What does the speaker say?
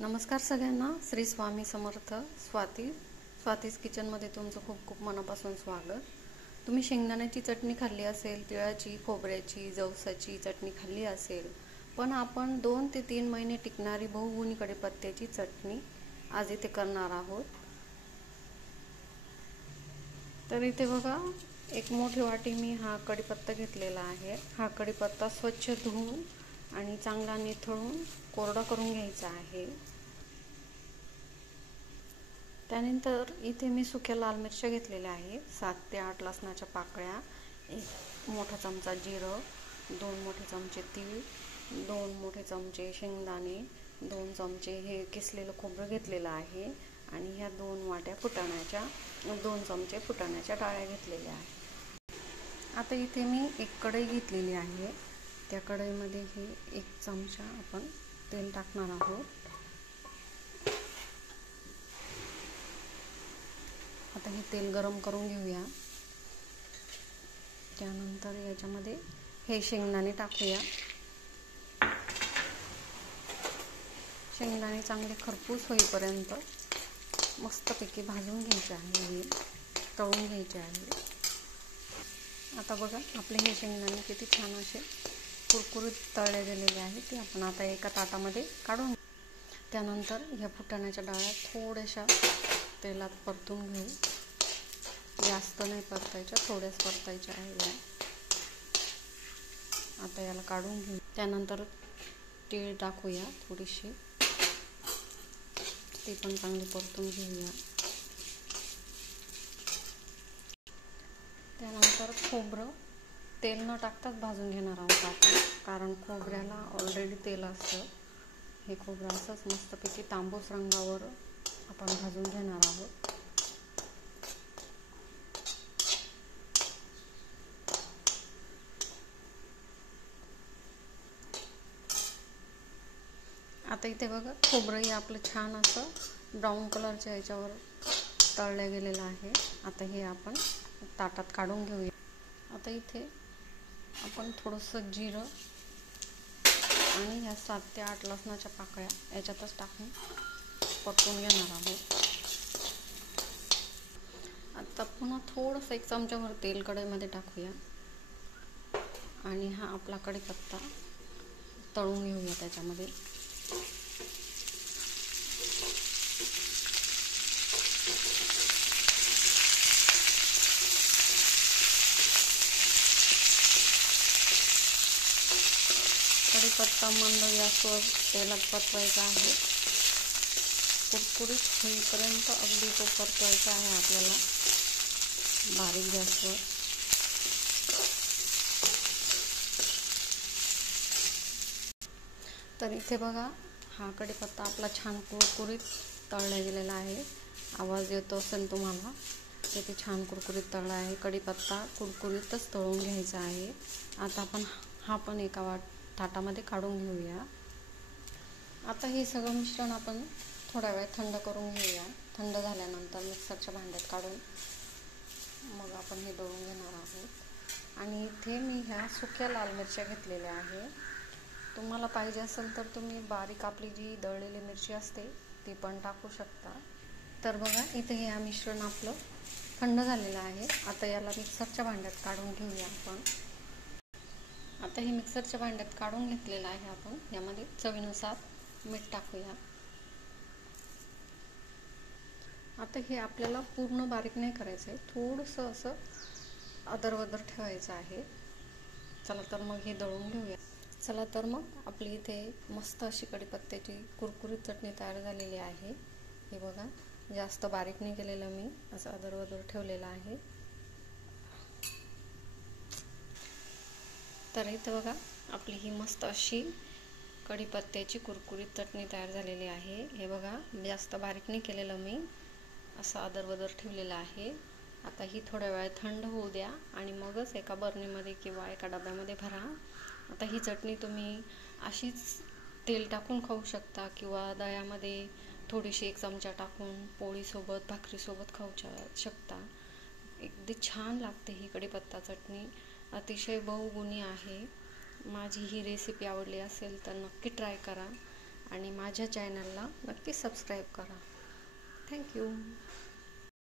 नमस्कार सगळ्यांना. श्री स्वामी समर्थ. स्वातीज किचनमध्ये तुमचं खूप खूप मनापासून स्वागत. तुम्ही शेंगदाण्याची चटणी खाल्ली असेल, तिळाची, खोबऱ्याची, जवसाची चटणी खाल्ली असेल, पण आपण 2 ते 3 महिने टिकणारी बहुगुणी कढीपत्त्याची चटणी आज इथे करणार आहोत. तर इथे बघा, एक मोठी वाटी मी हा कढीपत्ता घेतलेला आहे. हा कढीपत्ता स्वच्छ धुवून आणि चांगला निथळून कोरडा करून घ्यायचा आहे. त्यानंतर इथे मी सुक्या लाल मिरच्या घेतलेल्या आहे, 7 ते 8 लसणाच्या पाकळ्या, 1 मोठा चमचा जिरं, 2 मोठे चमचे तीळ, 2 मोठे चमचे शेंगदाणे, 2 चमचे हे किसलेलं खोबरं घेतलेलं आहे आणि ह्या 2 वाट्या फुटाण्याच्या 2 चमचे फुटाण्याच्या डाळ्या घेतलेल्या आहेत. आता इथे मी एक कढई घेतलेली आहे. त्या कढईमध्ये हे 1 चमचा आपण तेल टाकणार आहोत. आता हे तेल गरम करून घेऊया. त्यानंतर याच्यामध्ये हे शेंगदाणे टाकूया. शेंगदाणे चांगले खरपूस होईपर्यंत मस्तपैकी भाजून घ्यायचे आहे, हे तळून घ्यायचे आहे. आता बघा, आपले हे शेंगदाणे किती छान असे कुरकुरीत तळले गेलेले आहेत. ते आपण आता एका ताटामध्ये काढून, त्यानंतर ह्या फुटाण्याच्या डाळ्या थोड्याशा तेलात परतून घेऊ. जास्त नाही परतायच्या, थोड्याच परतायच्या आहे. आता याला काढून घेऊ. त्यानंतर तीळ टाकूया थोडीशी, ते पण चांगली परतून घेऊया. त्यानंतर खोबरं तेल न टाकताच भाजून घेणार आहोत आपण, कारण खोबऱ्याला ऑलरेडी तेल असतं. हे खोबरं असंच मस्तपैकी तांबूस रंगावर आपण भाजून घेणार आहोत. आता इथे बघा, खोबरंही आपलं छान असं ब्राऊन कलरच्या ह्याच्यावर तळलं गेलेलं आहे. आता हे आपण ताटात काढून घेऊया. आता इथे आपण थोडंसं जिरं आणि ह्या 7 ते 8 लसणाच्या पाकळ्या याच्यातच टाकून परतून घेणार आहोत. आता पुन्हा थोडंसं 1 चमचाभर तेल कढईमध्ये टाकूया आणि हा आपला कढीपत्ता तळून घेऊया त्याच्यामध्ये. कढीपत्ता मंद गॅसवर तेलात परतवायचा आहे. कुरकुरीत होईपर्यंत अगदी तो परतवायचा आहे आपल्याला बारीक गॅसवर. तर इथे बघा, हा कढीपत्ता आपला छान कुरकुरीत तळला गेलेला आहे. आवाज येतो असेल तुम्हाला, किती छान कुरकुरीत तळला आहे. कढीपत्ता कुरकुरीतच तळून घ्यायचा आहे. आता आपण हा पण एका ताटामध्ये काढून घेऊया. आता हे सगळं मिश्रण आपण थोडा वेळ थंड करून घेऊया. थंड झाल्यानंतर मिक्सरच्या भांड्यात काढून मग आपण हे दळून घेणार आहोत. आणि इथे मी ह्या सुक्या लाल मिरच्या घेतलेल्या आहे. तुम्हाला पाहिजे असेल तर तुम्ही बारीक आपली जी दळलेली मिरची असते ती पण टाकू शकता. तर बघा, इथे हे मिश्रण आपलं थंड झालेलं आहे. आता याला मिक्सरच्या भांड्यात काढून घेऊया आपण. आता हे मिक्सरच्या भांड्यात काढून घेतलेलं आहे आपण. यामध्ये चवीनुसार मीठ टाकूया. आता हे आपल्याला पूर्ण बारीक नाही करायचं आहे, थोडंसं असं अदरवदर ठेवायचं आहे. चला तर मग हे दळून घेऊया. चला तर मग आपली इथे मस्त अशी कढीपत्त्याची कुरकुरीत चटणी तयार झालेली आहे. हे बघा, जास्त बारीक नाही केलेलं मी, असं अदरवदर ठेवलेलं आहे. तर इथे बघा, आपली ही मस्त अशी कढीपत्त्याची कुरकुरीत चटणी तयार झालेली आहे. हे बघा, जास्त बारीक नाही केलेलं मी, असं अदरवदर ठेवलेलं आहे. आता ही थोड्या वेळ थंड होऊ द्या आणि मगच एका बरणीमध्ये किंवा एका डब्यामध्ये भरा. आता ही चटणी तुम्ही अशीच तेल टाकून खाऊ शकता किंवा दह्यामध्ये थोडीशी 1 चमचा टाकून पोळीसोबत, भाकरीसोबत खाऊ शकता. अगदी छान लागते ही कढीपत्ता चटणी, अतिशय बहुगुणी आहे. माझी ही रेसिपी आवडली असेल तर नक्की ट्राय करा आणि माझ्या चॅनलला नक्की सबस्क्राईब करा. थँक्यू.